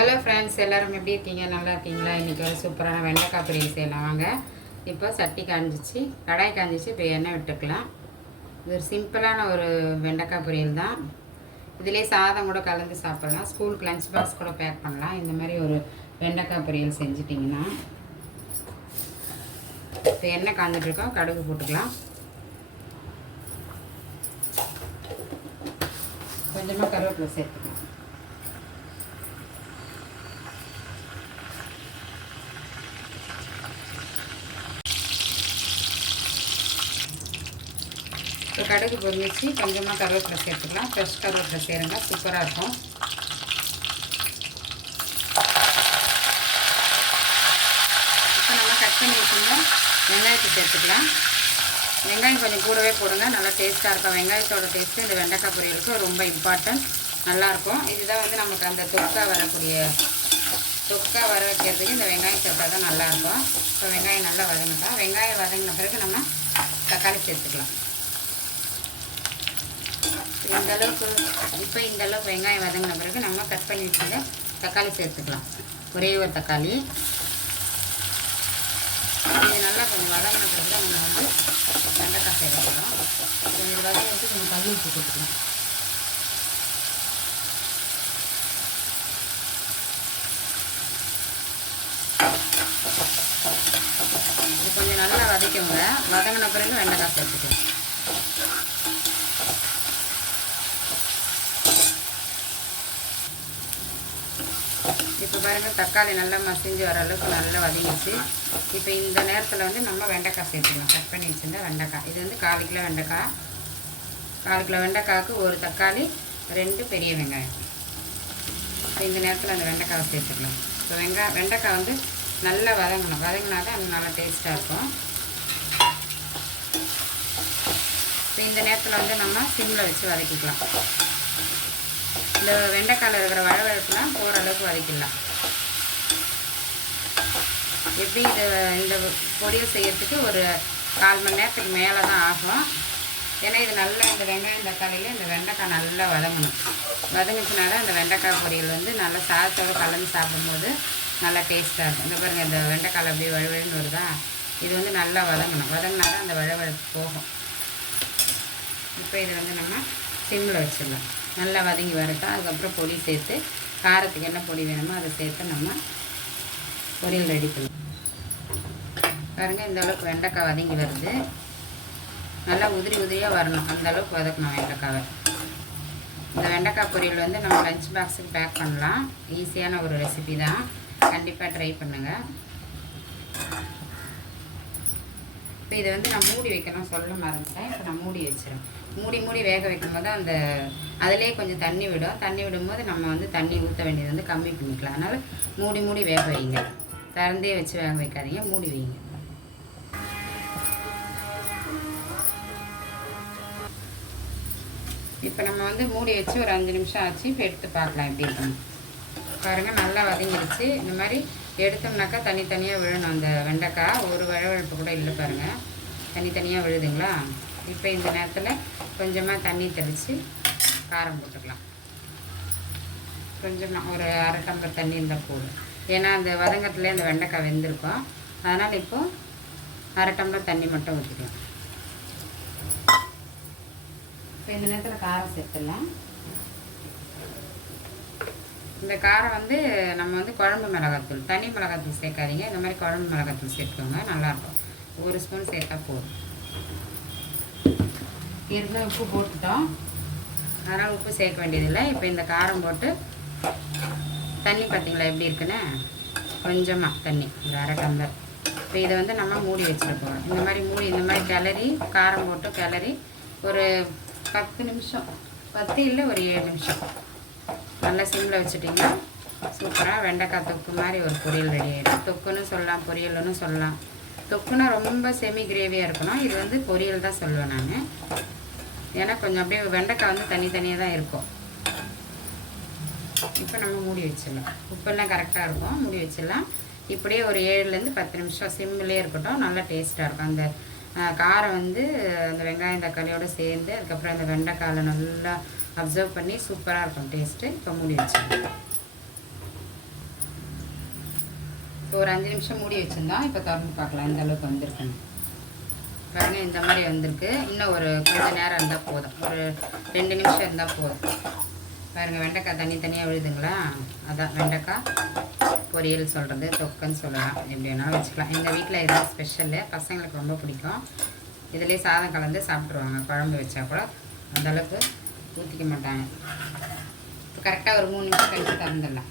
Hello friends எல்லோரும் எப்படி இருக்கீங்க? நல்லா இருக்கீங்களா? இன்றைக்கி ஒரு சூப்பரான வெண்டைக்காய் பொரியல் செய்யலாம். வாங்க. இப்போ சட்டி காஞ்சிச்சு. கடாய் காஞ்சிச்சு. இப்போ எண்ணெய் விட்டுக்கலாம். இது ஒரு சிம்பிளான ஒரு வெண்டைக்காய் பொரியல் தான். இதிலே சாதம் கூட கலந்து சாப்பிடலாம். ஸ்கூலுக்கு லஞ்ச் பாக்ஸ் கூட பேக் பண்ணலாம். இந்த மாதிரி ஒரு வெண்டைக்காய் பொரியல் செஞ்சிட்டிங்கன்னா. இப்போ எண்ணெய் காஞ்சிட்ருக்கோம். கடுகு போட்டுக்கலாம். கொஞ்சமாக கருவேப்பிலை சேர்த்துக்கலாம். கடுகு பொரிச்சு கொஞ்சமாக கருவேப்பிலை சேர்த்துக்கலாம். ஃப்ரெஷ் கருவேப்பிலை சேருங்க சூப்பராக இருக்கும். இப்போ நம்ம கட் பண்ணி வச்சுருந்தா வெங்காயத்தை சேர்த்துக்கலாம். வெங்காயம் கொஞ்சம் கூடவே போடுங்க. நல்லா டேஸ்ட்டாக இருக்கும். வெங்காயத்தோட டேஸ்ட்டு இந்த வெண்டைக்காய் பொரியலுக்கு ரொம்ப இம்பார்ட்டன்ட் நல்லாயிருக்கும் இதுதான் வந்து நமக்கு அந்த தொக்கா வரக்கூடிய தொக்கா வர வைக்கிறதுக்கு இந்த வெங்காயம் சேர்த்தா தான் நல்லாயிருக்கும் இப்போ வெங்காயம் நல்லா வதங்கிட்டோம் வெங்காயம் வதங்கின பிறகு நம்ம தக்காளி சேர்த்துக்கலாம். இந்த அளவுக்கு இப்போ இந்த அளவுக்கு வெங்காயம் வதங்கின பிறகு நம்ம கட் பண்ணி வச்சுக்க தக்காளி சேர்த்துக்கலாம். ஒரே ஒரு தக்காளி. இது நல்லா கொஞ்சம் வதங்கின பிறகு தான் நம்ம வந்து வெண்டைக்காய் சேர்த்துக்கலாம் கொஞ்சம் இது வதங்கிட்டு கொஞ்சம் கல் உப்பு கொடுத்துக்கலாம். இது கொஞ்சம் நல்லா வதக்குங்க. வதங்கின பிறகு வெண்டைக்காய் சேர்த்துக்கலாம். இப்போ பாருங்கள் தக்காளி நல்லா மசிஞ்சு வர அளவுக்கு நல்லா வதங்கிச்சு இப்போ இந்த நேரத்தில் வந்து நம்ம வெண்டைக்காய் சேர்த்துக்கலாம். கட் பண்ணி வச்சுருந்தா வெண்டைக்காய். இது வந்து கால் கிலோ வெண்டைக்காய். கால் கிலோ வெண்டைக்காய்க்கு ஒரு தக்காளி ரெண்டு பெரிய வெங்காயம். இப்போ இந்த நேரத்தில் அந்த வெண்டைக்காவை சேர்த்துக்கலாம். இப்போ வெங்காயம் வெண்டைக்காய் வந்து நல்லா வதங்கணும். வதங்கினா தான் அது நல்லா டேஸ்ட்டாக இருக்கும். இப்போ இந்த நேரத்தில் வந்து நம்ம சிம்மில் வச்சு வதக்கிக்கலாம். இந்த வெண்டைக்காயில் இருக்கிற வழவழப்புலாம் போகிற அளவுக்கு வதக்கிடலாம். எப்படி இது இந்த பொரியல் செய்கிறதுக்கு ஒரு கால் மணி நேரத்துக்கு மேலே தான் ஆகும். ஏன்னா இது நல்லா இந்த வெங்காயம் தக்காளியில் இந்த வெண்டைக்காய் நல்லா வதங்கணும். வதங்கிச்சுனால அந்த வெண்டைக்காய் பொரியல் வந்து நல்லா சாதத்தோடு கலந்து சாப்பிடும்போது நல்லா டேஸ்ட்டாக இருக்கும். இந்த பாருங்கள் இந்த வெண்டைக்காய் அப்படியே வழுவழுன்னு வருதா? இது வந்து நல்லா வதங்கணும். வதங்கினா தான் அந்த வழவழப்பு போகும். இப்போ இது வந்து நம்ம சிம்மில் வச்சிடலாம். நல்லா வதங்கி வரட்டும். அதுக்கப்புறம் பொடி சேர்த்து காரத்துக்கு என்ன பொடி வேணுமோ அதை சேர்த்து நம்ம பொரியல் ரெடி பண்ணுவோம் பாருங்கள் இந்த அளவுக்கு வெண்டைக்காய் வதங்கி வருது. நல்லா உதிரி உதிரியாக வரணும். அந்த அளவுக்கு வதக்கணும் வெண்டைக்காவை. இந்த வெண்டைக்காய் பொரியல் வந்து நம்ம லஞ்ச் பாக்ஸுக்கு பேக் பண்ணலாம். ஈஸியான ஒரு ரெசிபி தான். கண்டிப்பாக ட்ரை பண்ணுங்கள் இப்போ இதை வந்து நான் மூடி வைக்கணும் சொல்ல மறந்துட்டேன். இப்போ நான் மூடி வச்சிடும் மூடி மூடி வேக வைக்கும்போது அந்த அதிலே கொஞ்சம் தண்ணி விடும். தண்ணி விடும்போது நம்ம வந்து தண்ணி ஊற்ற வேண்டியது வந்து கம்மி பண்ணிக்கலாம். அதனால் மூடி மூடி வேக வைங்க. திறந்தே வச்சு வேக வைக்காதீங்க. மூடி வைங்க. இப்போ நம்ம வந்து மூடி வச்சு ஒரு அஞ்சு நிமிஷம் ஆச்சு. இப்போ எடுத்து பார்க்கலாம் எப்படி இருக்கணும் பாருங்கள் நல்லா வதங்கிடுச்சு இந்த மாதிரி எடுத்தோம்னாக்கா தனித்தனியாக விழணும். அந்த வெண்டைக்காய் ஒரு வழவழப்பு கூட இல்லை பாருங்கள் தனித்தனியாக விழுதுங்களா? இப்போ இந்த நேரத்தில் கொஞ்சமாக தண்ணி தெளித்து காரம் போட்டுக்கலாம். கொஞ்சமாக ஒரு அரை டம்பர் தண்ணி இருந்தால் போதும். ஏன்னா அந்த வதங்கத்துலேயே அந்த வெண்டைக்காய் வெந்திருக்கும். அதனால் இப்போது அரை டம்ளர் தண்ணி மட்டும் ஊற்றிக்கலாம் இப்போ இந்த நேரத்தில் காரம் சேர்த்துடலாம். இந்த காரம் வந்து நம்ம வந்து குழம்பு மிளகாத்தூள் தனி மிளகாத்தூள் சேர்க்காதீங்க. இந்த மாதிரி குழம்பு மிளகாத்தூள் சேர்த்துக்கோங்க. நல்லாயிருக்கும். ஒரு ஸ்பூன் சேர்த்தா போதும். இருந்த உப்பு போட்டுட்டோம். அதனால் உப்பு சேர்க்க வேண்டியதில்லை. இப்போ இந்த காரம் போட்டு தண்ணி பார்த்தீங்களா எப்படி இருக்குன்னு? கொஞ்சமாக தண்ணி. ஒரு அரை டம்ளர். இப்போ இதை வந்து நம்ம மூடி வச்சுருக்கோம் இந்த மாதிரி மூடி இந்த மாதிரி கிளறி காரம் போட்டு கிளறி ஒரு பத்து நிமிஷம். பத்து இல்லை ஒரு ஏழு நிமிஷம். நல்லா சிம்மில் வச்சுட்டிங்கன்னா சூப்பராக வெண்டைக்காய் தொக்கு மாதிரி ஒரு பொரியல் ரெடி ஆகிடும் தொக்குன்னு சொல்லலாம் பொரியல்னு சொல்லலாம். தொக்குன்னா ரொம்ப செமி கிரேவியாக இருக்கணும். இது வந்து பொரியல் தான் சொல்லுவேன் நான். ஏன்னா கொஞ்சம் அப்படியே வெண்டைக்காய் வந்து தனித்தனியாக தான் இருக்கும். இப்போ நம்ம மூடி வச்சிடலாம். உப்பெல்லாம் கரெக்டாக இருக்கும். மூடி வச்சிடலாம். இப்படியே ஒரு ஏழுலேருந்து பத்து நிமிஷம் சிம்மிலே இருக்கட்டும். நல்லா டேஸ்ட்டாக இருக்கும். அந்த காரம் வந்து அந்த வெங்காயம் தக்காளியோடு சேர்ந்து அதுக்கப்புறம் அந்த வெண்டைக்காயில் நல்லா அப்சர்வ் பண்ணி சூப்பராக இருக்கும். டேஸ்ட்டு இப்போ மூடி வச்சிடலாம். இப்போ ஒரு அஞ்சு நிமிஷம் மூடி வச்சுருந்தோம் இப்போ திறந்து பார்க்கலாம் இந்த அளவுக்கு வந்திருக்குன்னு. பாருங்க இந்த மாதிரி வந்திருக்கு. இன்னும் ஒரு கொஞ்சம் நேரம் இருந்தால் போதும். ஒரு ரெண்டு நிமிஷம் இருந்தால் போதும். பாருங்கள் வெண்டைக்காய் தனித்தனியாக விழுதுங்களா? அதான் வெண்டைக்காய் பொரியல் சொல்கிறது தொக்குன்னு சொல்லலாம். எப்படி வேணாலும் வச்சுக்கலாம். எங்கள் வீட்டில் எதுவும் ஸ்பெஷலு பசங்களுக்கு ரொம்ப பிடிக்கும். இதிலே சாதம் கலந்து சாப்பிட்ருவாங்க குழம்பு வச்சா கூட அந்தளவுக்கு ஊற்றிக்க மாட்டாங்க. இப்போ கரெக்டாக ஒரு மூணு நிமிஷம் கழிச்சு திறந்துடலாம்.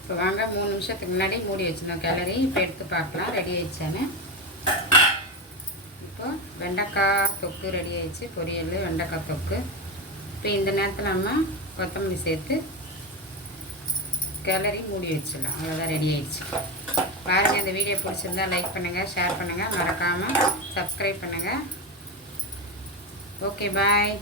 இப்போ வாங்க மூணு நிமிஷத்துக்கு முன்னாடி மூடி வச்சிருந்தோம் கிளறி இப்போ எடுத்து பார்க்கலாம். ரெடி ஆயிடுச்சானு? இப்போ வெண்டைக்காய் தொக்கு ரெடி ஆயிடுச்சு. பொரியல் வெண்டைக்காய் தொக்கு. இப்போ இந்த நேரத்தில் நம்ம கொத்தமல்லி சேர்த்து கிளறி மூடி வச்சிடலாம். அவ்வளோதான் ரெடி ஆயிடுச்சு. பாருங்கள் இந்த வீடியோ பிடிச்சிருந்தா லைக் பண்ணுங்கள் ஷேர் பண்ணுங்கள் மறக்காமல் சப்ஸ்கிரைப் பண்ணுங்கள் Okay, bye.